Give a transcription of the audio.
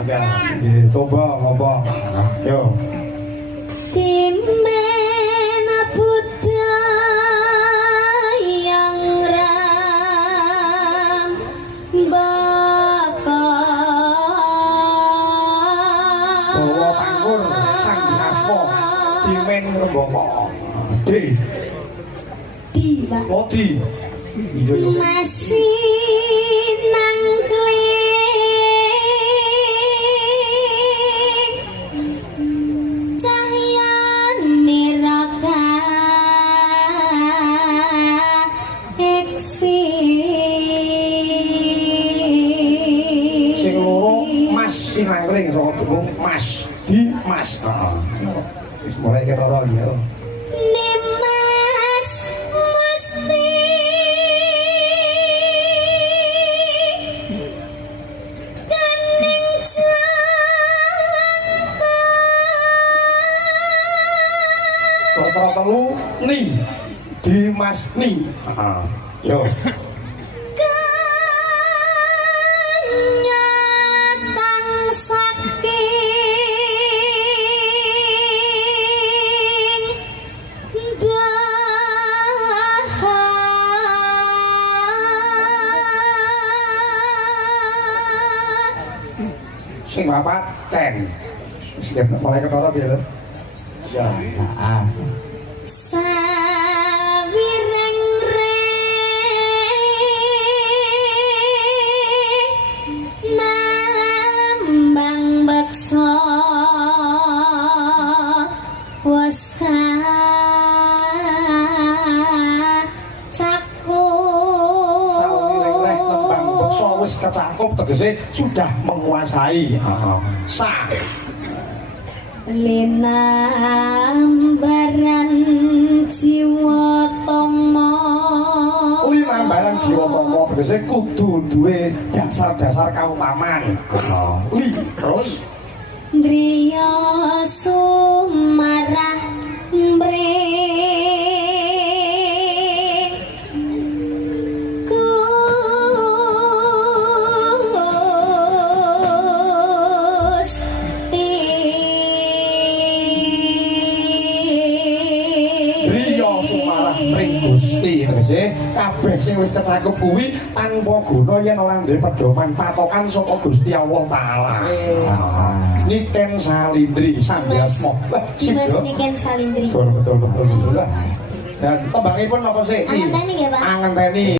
Coba ngapa? Yo. Dimana Buddha yang ram bakal bawa pangkur sang asmo dimen rembaka di Pak. oh di iya iya Masih nang kling cahyane raka eksis sing loro mas sinangring saka tembung mas di mas heeh wis mulai ketara ya Nimas mesti kaning jantan ketara telu ni di mas ni heeh yo kanyatang saking sing papat ten sing mulai ketara ya ya heeh nambang beksa wasta cakup sawireng tembang beksa wis kecakup tegese sudah menguasai heeh sa linambaran jiwa tama limambaran jiwa tama tegese kudu duwe dasar-dasar kautaman li terus driya sumarah mring Gusti Riya sumarah ring Gusti tegese kabeh sing wis kecakup kuwi tanpa guna yen ora duwe pedoman patokan saka Gusti Allah taala. Niken salindri sambiasmo. Dimas Niken Salindri. Betul betul betul. Dan tembangipun napa sih? Angenteni nggih, Pak. Angenteni.